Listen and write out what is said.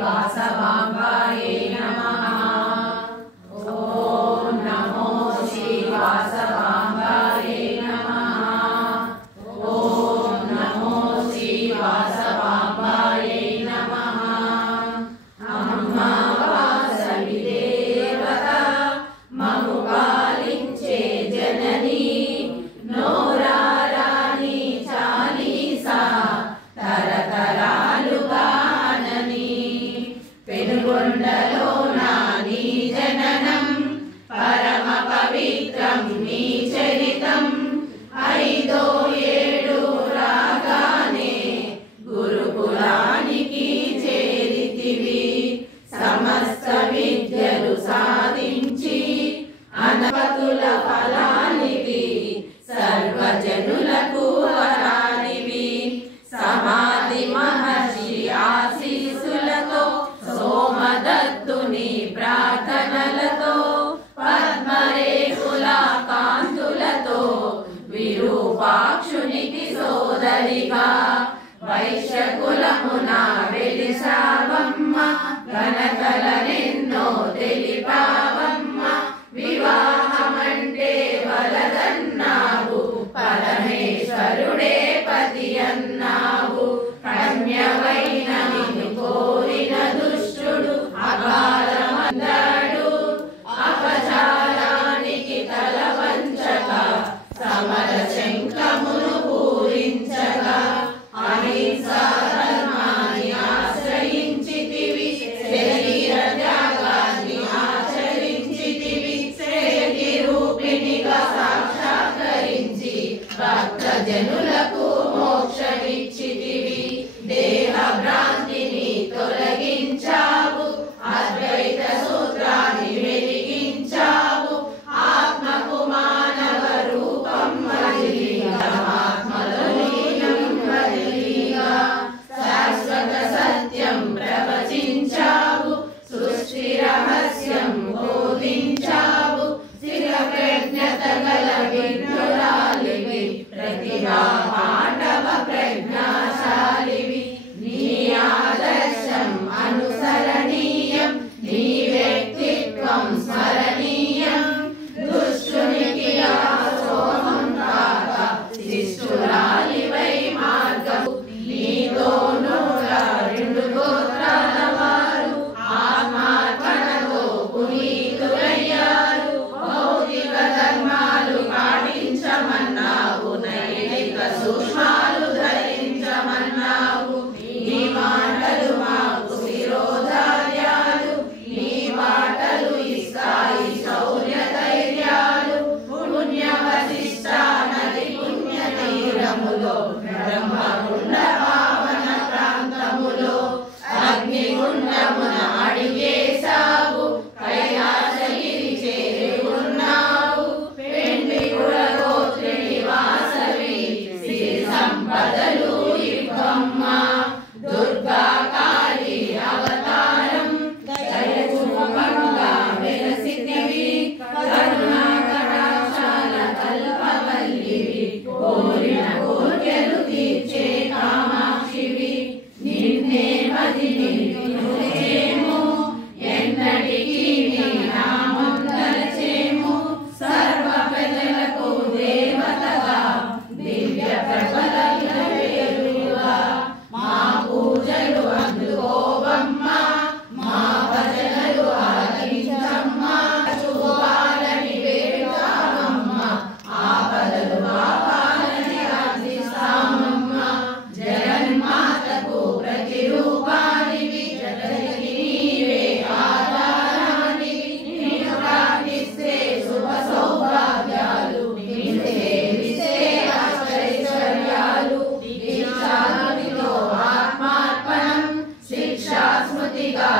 वासवाम्बायै नमः। ॐ नमो श्री वासवाम्बायै नमः। ॐ नमो श्री वासवाम्बायै नमः। अम्मा वासवी देवता मము पालिंचे जननी नोरारानी चालीसा तरतरालुगा అనని పెనుగొండలో నీ జననం పరమ పవిత్రం నీ చరితం ఐదో ఏడు రాగానే గురుకులానికి చేరితివి సమస్త విద్యలు సాధించి అనపతుల ఫలానివి సర్వజనులకు వరానివి సమాధి మహర్షి ఆశీసులతో సోమదత్తుని ప్రార్థనలతో పద్మరేకుల కాంతులతో విరూపాక్షునికి సోదరిగా వైశ్యకులమున వెలిసావమ్మ ఘనతలనెన్నో తెలిపావమ్మ వివాహమంటే వలదన్నావు పరమేశ్వరుడే పతి అన్నావు కన్యవైన నిన్ను కోరిన దుష్టుడు అకాలమందాడు అపచారానికి తల వంచగా సమర శంఖమును పూరించగా అహింసా ధర్మాన్ని ఆశ్రయించితివి శరీర త్యాగాన్ని ఆచరించితివి శ్రేయకి రూపిణిగా సాక్షాత్కరించి భక్త జనులకు మోక్షమిచ్చితివి దేహ భ్రాంతిని తొలగించావు అద్వైత సూత్రాన్ని వెలిగించావు ఆత్మకు మానవ రూపం వదిలిగా ఆత్మలో లీనం వదిలిగా శాశ్వత సత్యం ప్రవచించావు సృష్టి రహస్యం బోధించావు స్థిర ప్రజ్ఞత గల విజ్ఞురాలివి ప్రతిభా పాండవ ప్రజ్ఞాశాలివి నీ ఆదర్శం అనుసరణీయం నీ వ్యక్తిత్వం స్మరణీయం దుష్టునికి సోమం కాక శిష్యురాలివై మార్గము నీతో రెండు గోత్రాల వారు ఆత్మార్పణతో పునీతులయ్యారు భౌతిక ధర్మాలు పాటించమన్నావు నైతిక సూక్ష్మాలు ధరించమన్నావు నీ మాటలు మాకు శిరోధార్యాలు నీ బాటలు ఇస్తాయి శౌర్య ధైర్యాలు పుణ్య వశిష్ట నది పుణ్య తీరములో బ్రహ్మగుండ పావన ప్రాంతములో అగ్నిగుండమున అడిగేశావు కైలాసగిరి చేరుకున్నావు పెండి కులగోత్రిని వాసవి సిరి సంపదలు ఇవ్వమ్మ దుర్గా కాళీ అవతారం దయచూపంగా వెలసితివి కరుణా కటాక్షాల కల్పవల్లివి కోరిన కోర్కెలు తీర్చే కామాక్షివి నిన్నే మదిని నిలుచేము ఎన్నటికీ నీ నామం తలచేము సర్వ ప్రజలకు దేవతగా దివ్య ప్రబలయుగా మా పూజలు అందుకోవమ్మ మా భజనలు ఆలకించమ్మ చూపాలని వేడుతామమ్మ ఆపదలు ఆపాలని ఆశిస్తామమ్మ జగన్మాతకు ప్రతిరూపానివి జగతికి నీవే ఆధారానివి నిన్ను ప్రార్థిస్తే శుభ సౌభాగ్యాలు నిన్ను సేవిస్తే అష్టైశ్వర్యాలు దీక్షానితో ఆత్మార్పణం శిక్షా స్మృతిగా